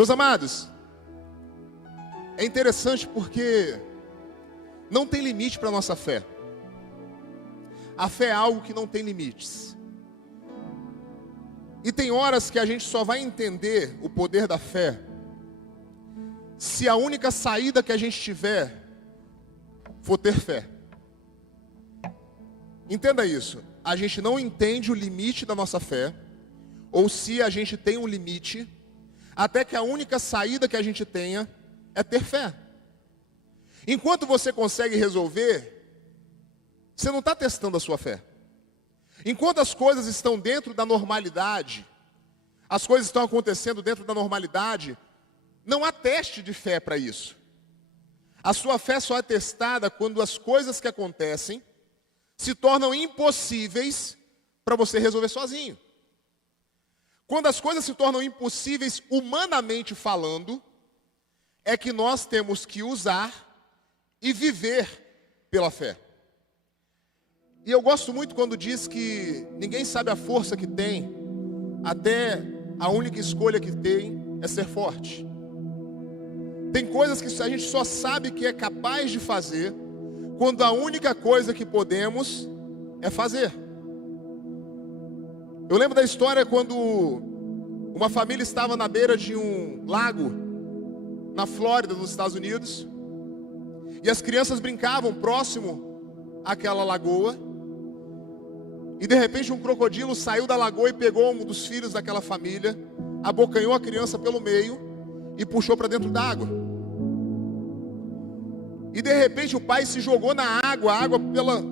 Meus amados, é interessante porque não tem limite para a nossa fé. A fé é algo que não tem limites. E tem horas que a gente só vai entender o poder da fé se a única saída que a gente tiver for ter fé. Entenda isso. A gente não entende o limite da nossa fé, ou se a gente tem um limite, até que a única saída que a gente tenha é ter fé. Enquanto você consegue resolver, você não está testando a sua fé. Enquanto as coisas estão dentro da normalidade, as coisas estão acontecendo dentro da normalidade, não há teste de fé para isso. A sua fé só é testada quando as coisas que acontecem se tornam impossíveis para você resolver sozinho. Quando as coisas se tornam impossíveis, humanamente falando, é que nós temos que usar e viver pela fé. E eu gosto muito quando diz que ninguém sabe a força que tem, até a única escolha que tem é ser forte. Tem coisas que a gente só sabe que é capaz de fazer quando a única coisa que podemos é fazer. Eu lembro da história quando uma família estava na beira de um lago na Flórida, nos Estados Unidos, e as crianças brincavam próximo àquela lagoa, e de repente um crocodilo saiu da lagoa e pegou um dos filhos daquela família, abocanhou a criança pelo meio e puxou para dentro d'água. E de repente o pai se jogou na água, a água pelo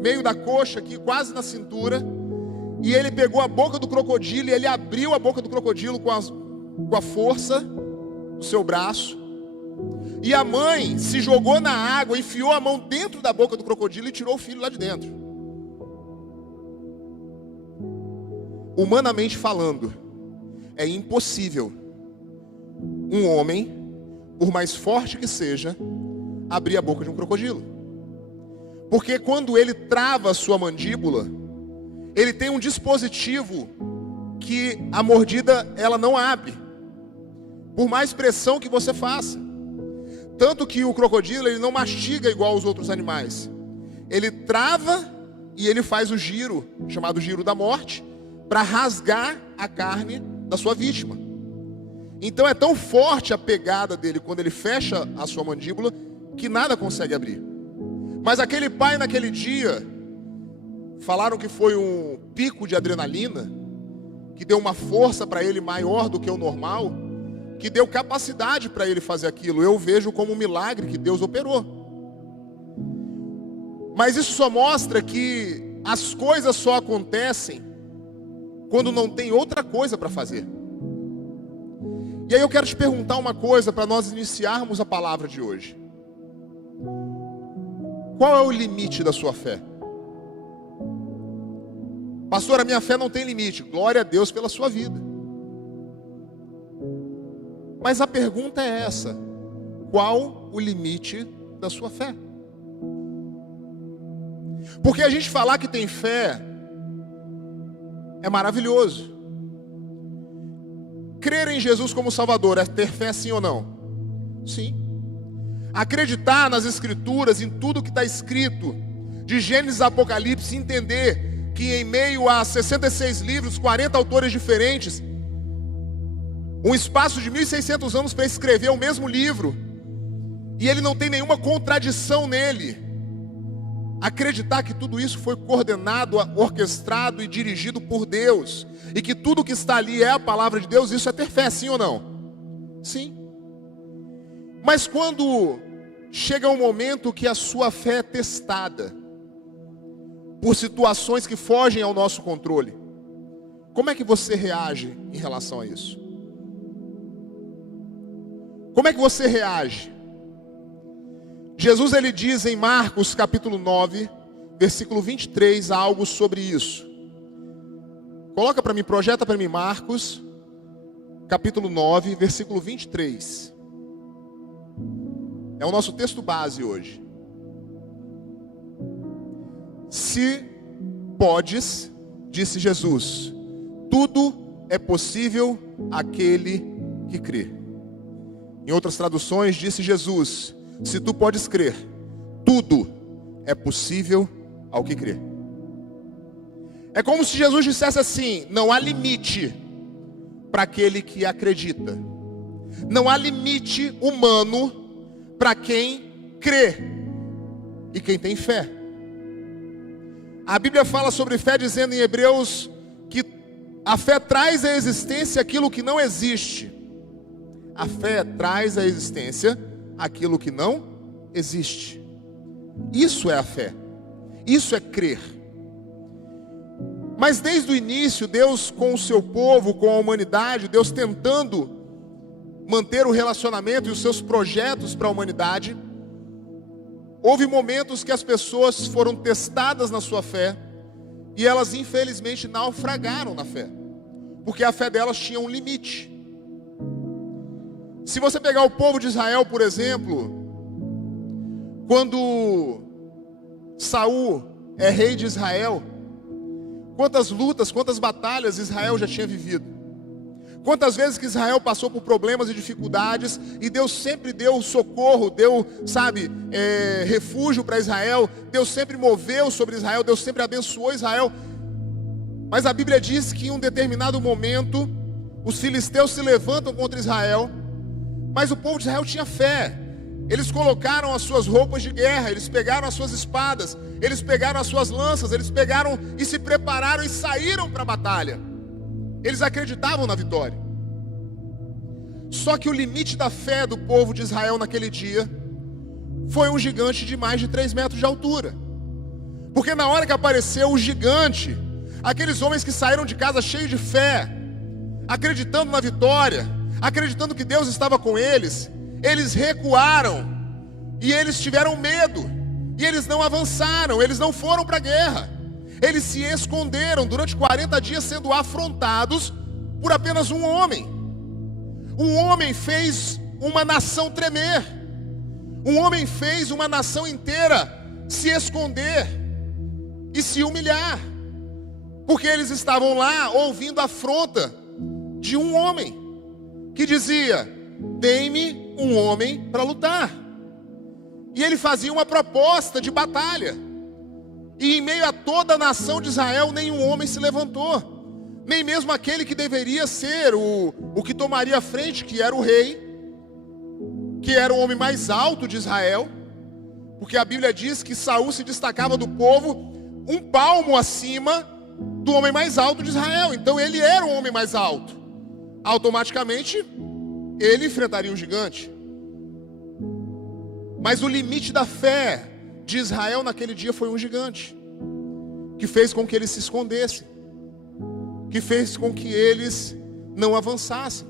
meio da coxa aqui, quase na cintura, e ele pegou a boca do crocodilo e ele abriu a boca do crocodilo com a força do seu braço. E a mãe se jogou na água, enfiou a mão dentro da boca do crocodilo e tirou o filho lá de dentro. Humanamente falando, é impossível um homem, por mais forte que seja, abrir a boca de um crocodilo. Porque quando ele trava a sua mandíbula, ele tem um dispositivo que a mordida ela não abre, por mais pressão que você faça. Tanto que o crocodilo ele não mastiga igual os outros animais. Ele trava e ele faz o giro, chamado giro da morte, para rasgar a carne da sua vítima. Então é tão forte a pegada dele quando ele fecha a sua mandíbula que nada consegue abrir. Mas aquele pai naquele dia, falaram que foi um pico de adrenalina, que deu uma força para ele maior do que o normal, que deu capacidade para ele fazer aquilo. Eu vejo como um milagre que Deus operou. Mas isso só mostra que as coisas só acontecem quando não tem outra coisa para fazer. E aí eu quero te perguntar uma coisa para nós iniciarmos a palavra de hoje. Qual é o limite da sua fé? Pastor, a minha fé não tem limite. Glória a Deus pela sua vida. Mas a pergunta é essa: qual o limite da sua fé? Porque a gente falar que tem fé é maravilhoso. Crer em Jesus como Salvador é ter fé, sim ou não? Sim. Acreditar nas Escrituras, em tudo que está escrito, de Gênesis a Apocalipse, entender que em meio a 66 livros, 40 autores diferentes, um espaço de 1.600 anos para escrever o mesmo livro, e ele não tem nenhuma contradição nele. Acreditar que tudo isso foi coordenado, orquestrado e dirigido por Deus, e que tudo que está ali é a palavra de Deus, isso é ter fé, sim ou não? Sim. Mas quando chega um momento que a sua fé é testada por situações que fogem ao nosso controle, como é que você reage em relação a isso? Como é que você reage? Jesus ele diz em Marcos capítulo 9, versículo 23, algo sobre isso. Coloca para mim, projeta para mim Marcos capítulo 9, versículo 23. É o nosso texto base hoje. Se podes, disse Jesus, tudo é possível àquele que crê. Em outras traduções, disse Jesus: se tu podes crer, tudo é possível ao que crê. É como se Jesus dissesse assim: não há limite para aquele que acredita. Não há limite humano para quem crê e quem tem fé. A Bíblia fala sobre fé dizendo em Hebreus que a fé traz à existência aquilo que não existe. A fé traz à existência aquilo que não existe. Isso é a fé. Isso é crer. Mas desde o início, Deus com o seu povo, com a humanidade, Deus tentando manter o relacionamento e os seus projetos para a humanidade, houve momentos que as pessoas foram testadas na sua fé e elas infelizmente naufragaram na fé, porque a fé delas tinha um limite. Se você pegar o povo de Israel, por exemplo, quando Saul é rei de Israel, quantas lutas, quantas batalhas Israel já tinha vivido. Quantas vezes que Israel passou por problemas e dificuldades, e Deus sempre deu socorro, deu, refúgio para Israel. Deus sempre moveu sobre Israel, Deus sempre abençoou Israel. Mas a Bíblia diz que em um determinado momento, os filisteus se levantam contra Israel, mas o povo de Israel tinha fé. Eles colocaram as suas roupas de guerra, eles pegaram as suas espadas, eles pegaram as suas lanças, eles pegaram e se prepararam e saíram para a batalha. Eles acreditavam na vitória. Só que o limite da fé do povo de Israel naquele dia foi um gigante de mais de 3 metros de altura. Porque na hora que apareceu o gigante, aqueles homens que saíram de casa cheios de fé, acreditando na vitória, acreditando que Deus estava com eles, eles recuaram e eles tiveram medo e eles não avançaram, eles não foram para a guerra. Eles se esconderam durante 40 dias sendo afrontados por apenas um homem. Um homem fez uma nação tremer. Um homem fez uma nação inteira se esconder e se humilhar. Porque eles estavam lá ouvindo a afronta de um homem que dizia: dê-me um homem para lutar. E ele fazia uma proposta de batalha. E em meio a toda a nação de Israel, nenhum homem se levantou. Nem mesmo aquele que deveria ser o que tomaria a frente, que era o rei, que era o homem mais alto de Israel. Porque a Bíblia diz que Saul se destacava do povo 1 palmo acima do homem mais alto de Israel. Então ele era o homem mais alto. Automaticamente, ele enfrentaria um gigante. Mas o limite da fé de Israel naquele dia foi um gigante, que fez com que eles se escondessem, que fez com que eles não avançassem.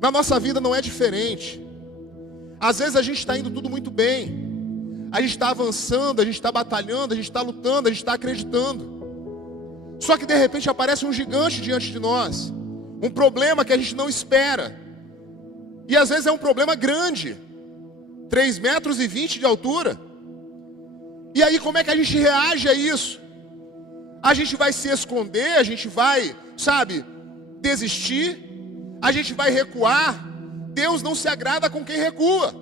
Na nossa vida não é diferente. Às vezes a gente está indo tudo muito bem, a gente está avançando, a gente está batalhando, a gente está lutando, a gente está acreditando. Só que de repente aparece um gigante diante de nós, um problema que a gente não espera, e às vezes é um problema grande, 3,20 metros de altura. E aí como é que a gente reage a isso? A gente vai se esconder, a gente vai, desistir, a gente vai recuar. Deus não se agrada com quem recua.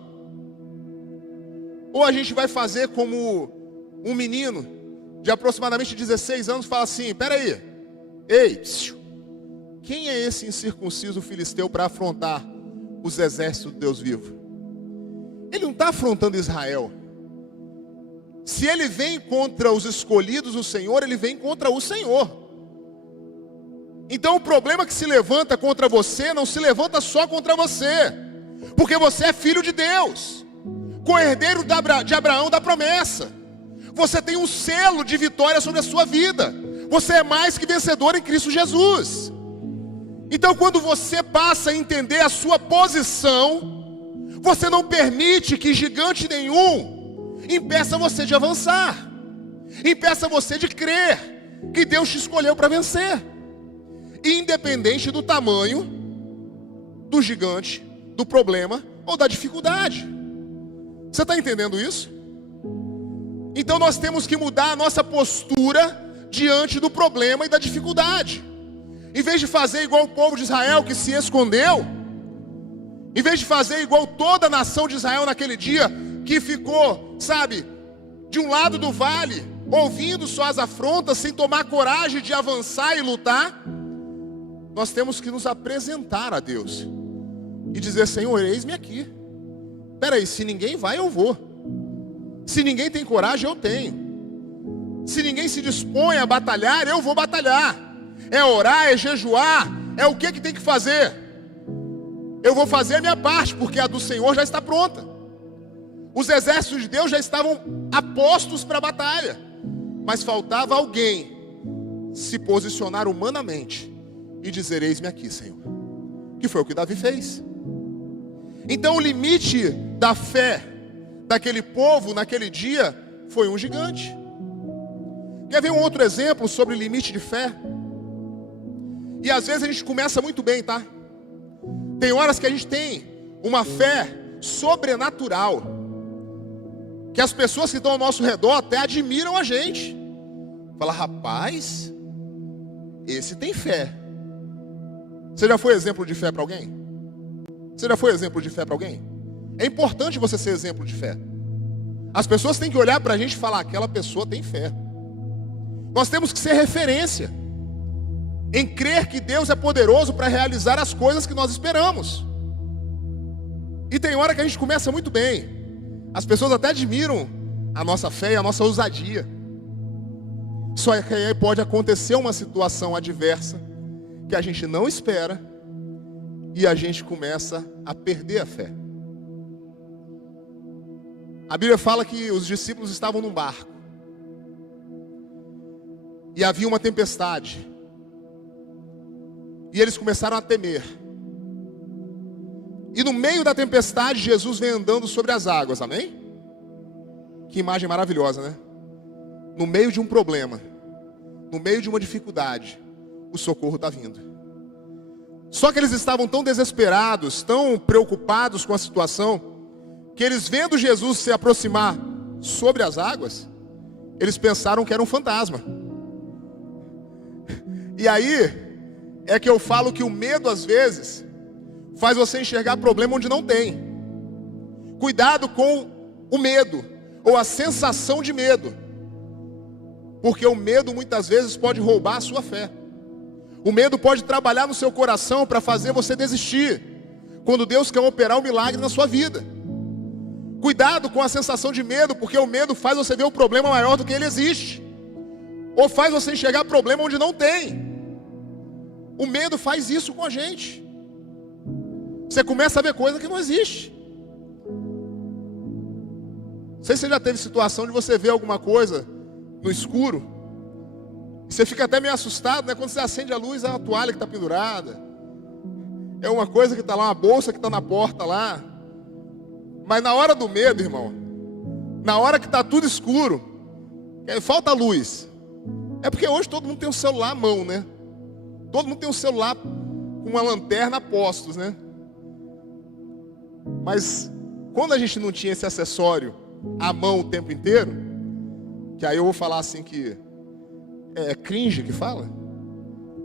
Ou a gente vai fazer como um menino de aproximadamente 16 anos fala assim: peraí, ei, quem é esse incircunciso filisteu para afrontar os exércitos do Deus vivo? Ele não está afrontando Israel. Se ele vem contra os escolhidos do Senhor, ele vem contra o Senhor. Então o problema que se levanta contra você, não se levanta só contra você, porque você é filho de Deus, co-herdeiro de Abraão da promessa. Você tem um selo de vitória sobre a sua vida. Você é mais que vencedor em Cristo Jesus. Então quando você passa a entender a sua posição, você não permite que gigante nenhum impeça você de avançar, impeça você de crer que Deus te escolheu para vencer, independente do tamanho do gigante, do problema ou da dificuldade. Você está entendendo isso? Então nós temos que mudar a nossa postura diante do problema e da dificuldade. Em vez de fazer igual o povo de Israel que se escondeu, Em vez de fazer igual toda a nação de Israel naquele dia, que ficou, de um lado do vale, ouvindo só as afrontas, sem tomar coragem de avançar e lutar, nós temos que nos apresentar a Deus e dizer: Senhor, eis-me aqui. Peraí, se ninguém vai, eu vou. Se ninguém tem coragem, eu tenho. Se ninguém se dispõe a batalhar, eu vou batalhar. É orar, é jejuar, é o que tem que fazer. Eu vou fazer a minha parte, porque a do Senhor já está pronta. Os exércitos de Deus já estavam apostos para a batalha, mas faltava alguém se posicionar humanamente e dizer: eis-me aqui, Senhor. Que foi o que Davi fez. Então o limite da fé daquele povo naquele dia foi um gigante. Quer ver um outro exemplo sobre limite de fé? E às vezes a gente começa muito bem, tá? Tem horas que a gente tem uma fé sobrenatural, que as pessoas que estão ao nosso redor até admiram a gente. Fala: rapaz, esse tem fé. Você já foi exemplo de fé para alguém? Você já foi exemplo de fé para alguém? É importante você ser exemplo de fé. As pessoas têm que olhar para a gente e falar: aquela pessoa tem fé. Nós temos que ser referência em crer que Deus é poderoso para realizar as coisas que nós esperamos. E tem hora que a gente começa muito bem. As pessoas até admiram a nossa fé e a nossa ousadia. Só que aí pode acontecer uma situação adversa que a gente não espera e a gente começa a perder a fé. A Bíblia fala que os discípulos estavam num barco e havia uma tempestade. E eles começaram a temer. E no meio da tempestade, Jesus vem andando sobre as águas, amém? Que imagem maravilhosa, né? No meio de um problema, no meio de uma dificuldade, o socorro está vindo. Só que eles estavam tão desesperados, tão preocupados com a situação, que eles, vendo Jesus se aproximar sobre as águas, eles pensaram que era um fantasma. E aí é que eu falo que o medo, às vezes, faz você enxergar problema onde não tem. Cuidado com o medo, ou a sensação de medo, porque o medo muitas vezes pode roubar a sua fé. O medo pode trabalhar no seu coração para fazer você desistir, quando Deus quer operar um milagre na sua vida. Cuidado com a sensação de medo, porque o medo faz você ver o problema maior do que ele existe, ou faz você enxergar problema onde não tem. O medo faz isso com a gente. Você começa a ver coisa que não existe. Não sei se você já teve situação de você ver alguma coisa no escuro, e você fica até meio assustado, né? Quando você acende a luz, é uma toalha que está pendurada, é uma coisa que está lá, uma bolsa que está na porta lá. Mas na hora do medo, irmão, na hora que está tudo escuro, falta luz, é porque hoje todo mundo tem um celular à mão, né? Todo mundo tem um celular com uma lanterna a postos, né? Mas quando a gente não tinha esse acessório à mão o tempo inteiro, que aí eu vou falar assim que é cringe que fala?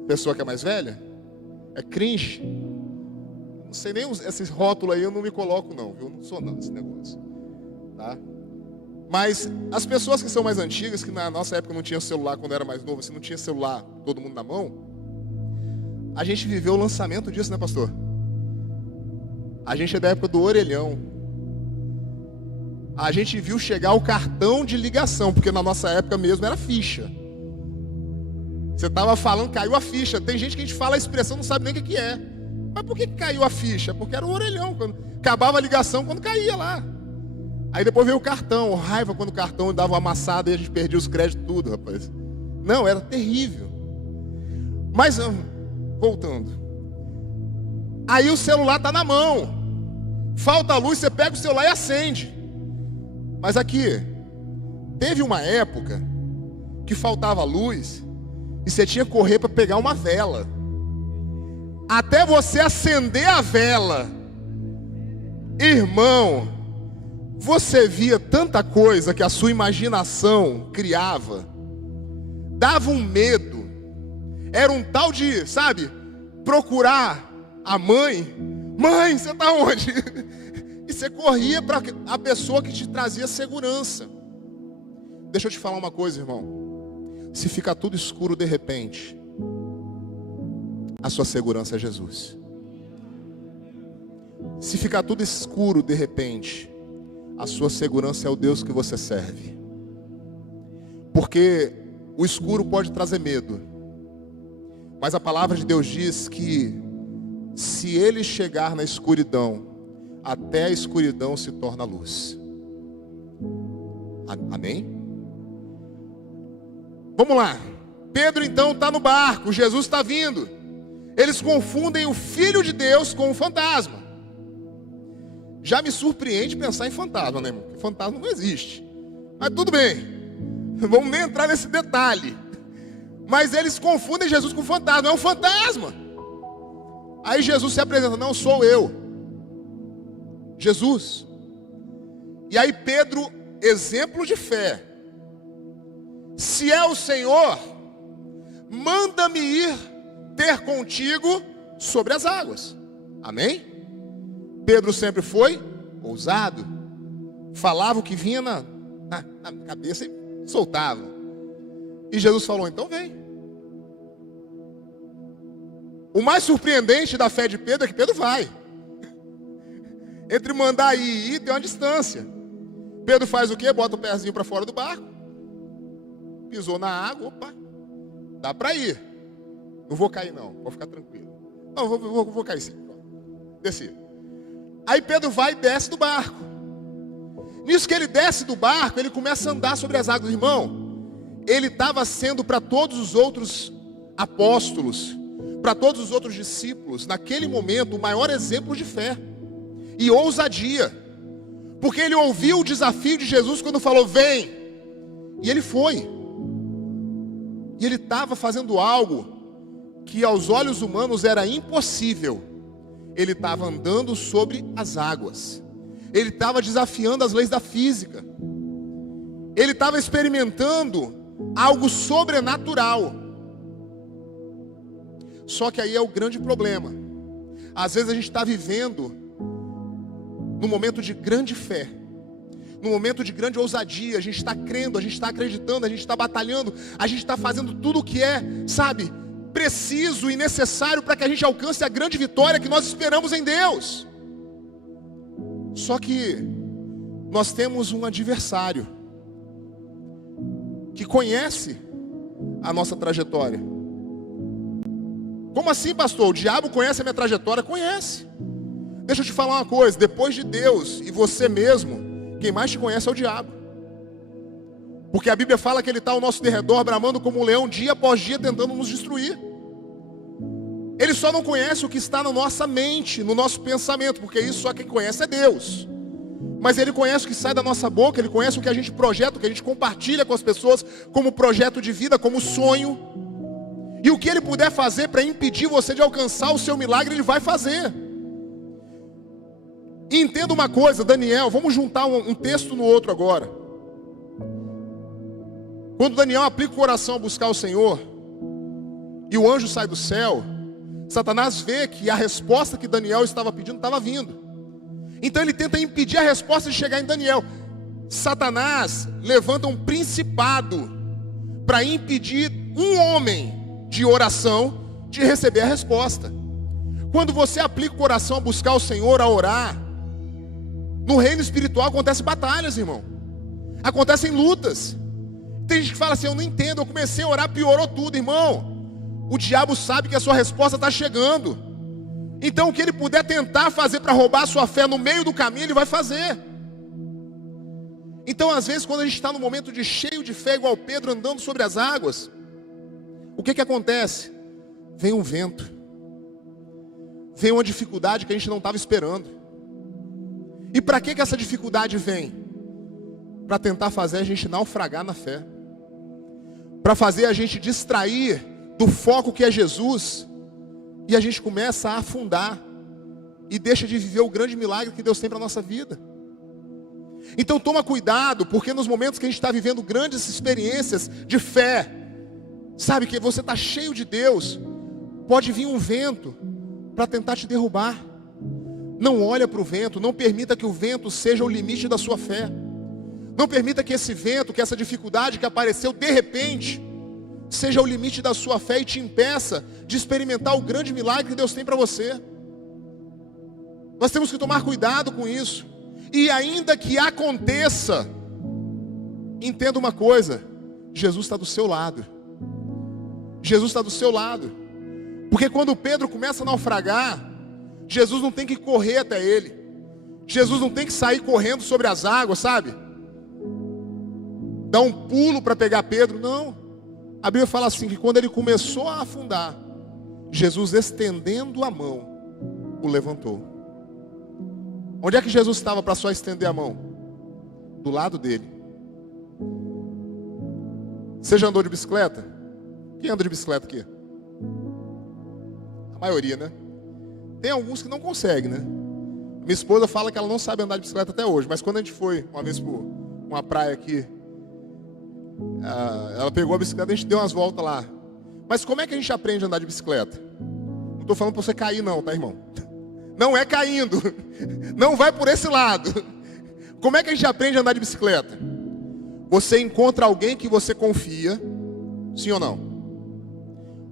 Pessoa que é mais velha? É cringe? Não sei nem esses rótulos aí, eu não me coloco não, viu? Não sou não desse negócio, tá? Mas as pessoas que são mais antigas, que na nossa época não tinha celular quando era mais novo, se não tinha celular todo mundo na mão, a gente viveu o lançamento disso, né, pastor? A gente é da época do orelhão. A gente viu chegar o cartão de ligação, porque na nossa época mesmo era ficha. Você estava falando, caiu a ficha. Tem gente que a gente fala a expressão, não sabe nem o que é. Mas por que caiu a ficha? Porque era o orelhão. Quando acabava a ligação, quando caía lá. Aí depois veio o cartão. Raiva quando o cartão dava uma amassada e a gente perdia os créditos tudo, rapaz. Não, era terrível. Mas, voltando. Aí o celular está na mão. Falta a luz, você pega o celular e acende. Mas aqui, teve uma época que faltava luz e você tinha que correr para pegar uma vela. Até você acender a vela, irmão, você via tanta coisa que a sua imaginação criava. Dava um medo. Era um tal de, procurar a mãe Mãe, você está onde? E você corria para a pessoa que te trazia segurança. Deixa eu te falar uma coisa, irmão. Se ficar tudo escuro de repente, a sua segurança é Jesus. Se ficar tudo escuro de repente, a sua segurança é o Deus que você serve. Porque o escuro pode trazer medo, mas a palavra de Deus diz que se ele chegar na escuridão, até a escuridão se torna luz. Amém? Vamos lá. Pedro então está no barco, Jesus está vindo. Eles confundem o Filho de Deus com o fantasma. Já me surpreende pensar em fantasma, né, irmão? Porque fantasma não existe. Mas tudo bem, vamos nem entrar nesse detalhe. Mas eles confundem Jesus com fantasma, é um fantasma. Aí Jesus se apresenta, não sou eu, Jesus. E aí Pedro, exemplo de fé, se é o Senhor, manda-me ir ter contigo sobre as águas. Amém? Pedro sempre foi ousado, falava o que vinha na cabeça e soltava. E Jesus falou, então vem. O mais surpreendente da fé de Pedro é que Pedro vai. Entre mandar ir tem uma distância. Pedro faz o quê? Bota o pezinho para fora do barco, pisou na água, opa, dá para ir. Não vou cair não, vou ficar tranquilo. Não, vou cair sim. Desci. Aí Pedro vai e desce do barco. Nisso que ele desce do barco, ele começa a andar sobre as águas. Irmão, ele estava sendo para todos os outros apóstolos, para todos os outros discípulos, naquele momento, o maior exemplo de fé e ousadia. Porque ele ouviu o desafio de Jesus quando falou, vem. E ele foi. E ele estava fazendo algo que aos olhos humanos era impossível. Ele estava andando sobre as águas. Ele estava desafiando as leis da física. Ele estava experimentando algo sobrenatural. Só que aí é o grande problema. Às vezes a gente está vivendo num momento de grande fé, num momento de grande ousadia. A gente está crendo, a gente está acreditando, a gente está batalhando, a gente está fazendo tudo o que é, sabe, preciso e necessário para que a gente alcance a grande vitória que nós esperamos em Deus. Só que nós temos um adversário que conhece a nossa trajetória. Como assim, pastor? O diabo conhece a minha trajetória? Conhece. Deixa eu te falar uma coisa, depois de Deus e você mesmo, quem mais te conhece é o diabo. Porque a Bíblia fala que ele está ao nosso derredor, bramando como um leão, dia após dia, tentando nos destruir. Ele só não conhece o que está na nossa mente, no nosso pensamento, porque isso só quem conhece é Deus. Mas ele conhece o que sai da nossa boca, ele conhece o que a gente projeta, o que a gente compartilha com as pessoas, como projeto de vida, como sonho. E o que ele puder fazer para impedir você de alcançar o seu milagre, ele vai fazer. E entenda uma coisa, Daniel, vamos juntar um texto no outro agora. Quando Daniel aplica o coração a buscar o Senhor, e o anjo sai do céu, Satanás vê que a resposta que Daniel estava pedindo estava vindo. Então ele tenta impedir a resposta de chegar em Daniel. Satanás levanta um principado para impedir um homem de oração de receber a resposta. Quando você aplica o coração a buscar o Senhor, a orar, no reino espiritual acontecem batalhas, irmão. Acontecem lutas. Tem gente que fala assim, eu não entendo, eu comecei a orar, piorou tudo, irmão. O diabo sabe que a sua resposta está chegando. Então o que ele puder tentar fazer para roubar a sua fé no meio do caminho, ele vai fazer. Então às vezes quando a gente está num momento de cheio de fé, igual Pedro andando sobre as águas, o que acontece? Vem um vento. Vem uma dificuldade que a gente não estava esperando. E para que essa dificuldade vem? Para tentar fazer a gente naufragar na fé. Para fazer a gente distrair do foco que é Jesus. E a gente começa a afundar. E deixa de viver o grande milagre que Deus tem para a nossa vida. Então toma cuidado, porque nos momentos que a gente está vivendo grandes experiências de fé, sabe que você está cheio de Deus, pode vir um vento para tentar te derrubar. Não olha para o vento, não permita que o vento seja o limite da sua fé. Não permita que esse vento, que essa dificuldade que apareceu de repente, seja o limite da sua fé e te impeça de experimentar o grande milagre que Deus tem para você. Nós temos que tomar cuidado com isso. E ainda que aconteça, entenda uma coisa: Jesus está do seu lado. Jesus está do seu lado. Porque quando Pedro começa a naufragar, Jesus não tem que correr até ele. Jesus não tem que sair correndo sobre as águas, sabe? Dar um pulo para pegar Pedro. Não. A Bíblia fala assim, que quando ele começou a afundar, Jesus, estendendo a mão, o levantou. Onde é que Jesus estava para só estender a mão? Do lado dele. Você já andou de bicicleta? Quem anda de bicicleta aqui? A maioria, né? Tem alguns que não conseguem, né? Minha esposa fala que ela não sabe andar de bicicleta até hoje, mas quando a gente foi uma vez por uma praia aqui, ela pegou a bicicleta e a gente deu umas voltas lá. Mas como é que a gente aprende a andar de bicicleta? Não estou falando para você cair não, tá, irmão? Não é caindo. Não vai por esse lado. Como é que a gente aprende a andar de bicicleta? Você encontra alguém que você confia, sim ou não?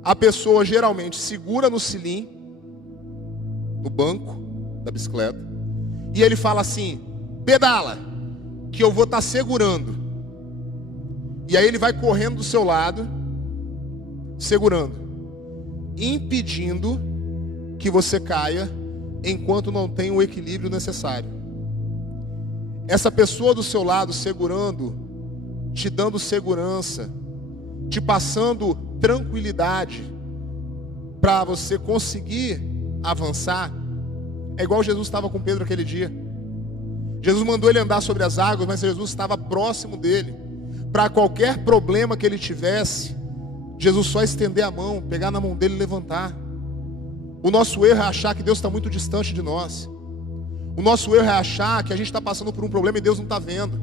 A pessoa geralmente segura no cilim, no banco da bicicleta, e ele fala assim: pedala, que eu vou estar segurando. E aí ele vai correndo do seu lado, segurando, impedindo que você caia, enquanto não tem o equilíbrio necessário. Essa pessoa do seu lado segurando, te dando segurança, te passando tranquilidade para você conseguir avançar, é igual Jesus estava com Pedro aquele dia. Jesus mandou ele andar sobre as águas, mas Jesus estava próximo dele. Para qualquer problema que ele tivesse, Jesus só estender a mão, pegar na mão dele e levantar. O nosso erro é achar que Deus está muito distante de nós. O nosso erro é achar que a gente está passando por um problema e Deus não está vendo.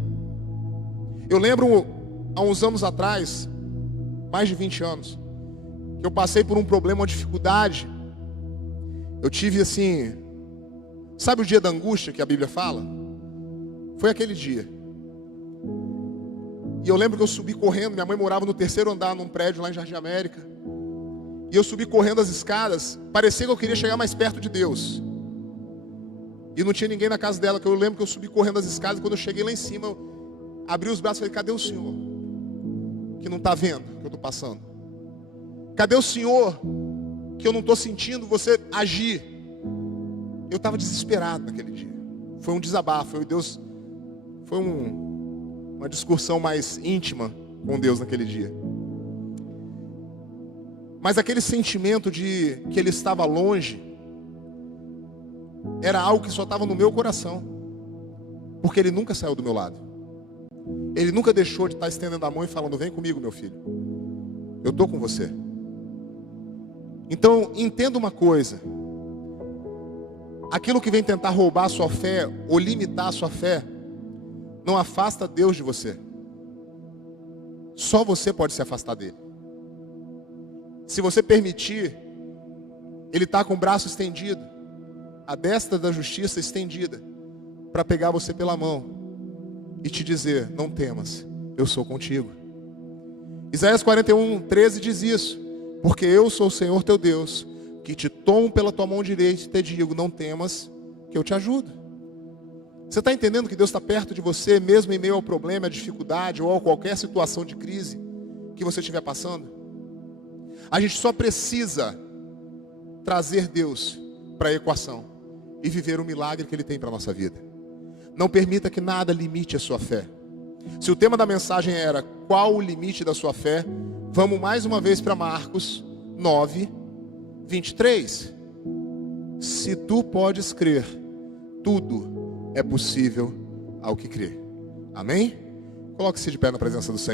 Eu lembro, há uns anos atrás, mais de 20 anos, que eu passei por um problema, uma dificuldade. Eu tive assim, sabe o dia da angústia que a Bíblia fala? Foi aquele dia. E eu lembro que eu subi correndo, minha mãe morava no 3º andar, num prédio lá em Jardim América. E eu subi correndo as escadas, parecia que eu queria chegar mais perto de Deus. E não tinha ninguém na casa dela, que eu lembro que eu subi correndo as escadas, e quando eu cheguei lá em cima, eu abri os braços e falei: cadê o Senhor? Que não está vendo o que eu estou passando. Cadê o Senhor? Que eu não estou sentindo você agir. Eu estava desesperado naquele dia. Foi um desabafo. Deus, foi uma discussão mais íntima com Deus naquele dia. Mas aquele sentimento de que Ele estava longe era algo que só estava no meu coração, porque Ele nunca saiu do meu lado. Ele nunca deixou de estar estendendo a mão e falando: vem comigo, meu filho, eu estou com você. Então entenda uma coisa: aquilo que vem tentar roubar a sua fé ou limitar a sua fé não afasta Deus de você. Só você pode se afastar dele. Se você permitir, ele está com o braço estendido, a destra da justiça estendida, para pegar você pela mão e te dizer: não temas, eu sou contigo. Isaías 41:13 diz isso: porque eu sou o Senhor teu Deus, que te tomo pela tua mão direita e te digo: não temas, que eu te ajudo. Você está entendendo que Deus está perto de você, mesmo em meio ao problema, à dificuldade ou a qualquer situação de crise que você estiver passando? A gente só precisa trazer Deus para a equação e viver o milagre que Ele tem para a nossa vida. Não permita que nada limite a sua fé. Se o tema da mensagem era qual o limite da sua fé, vamos mais uma vez para Marcos 9:23. Se tu podes crer, tudo é possível ao que crê. Amém? Coloque-se de pé na presença do Senhor.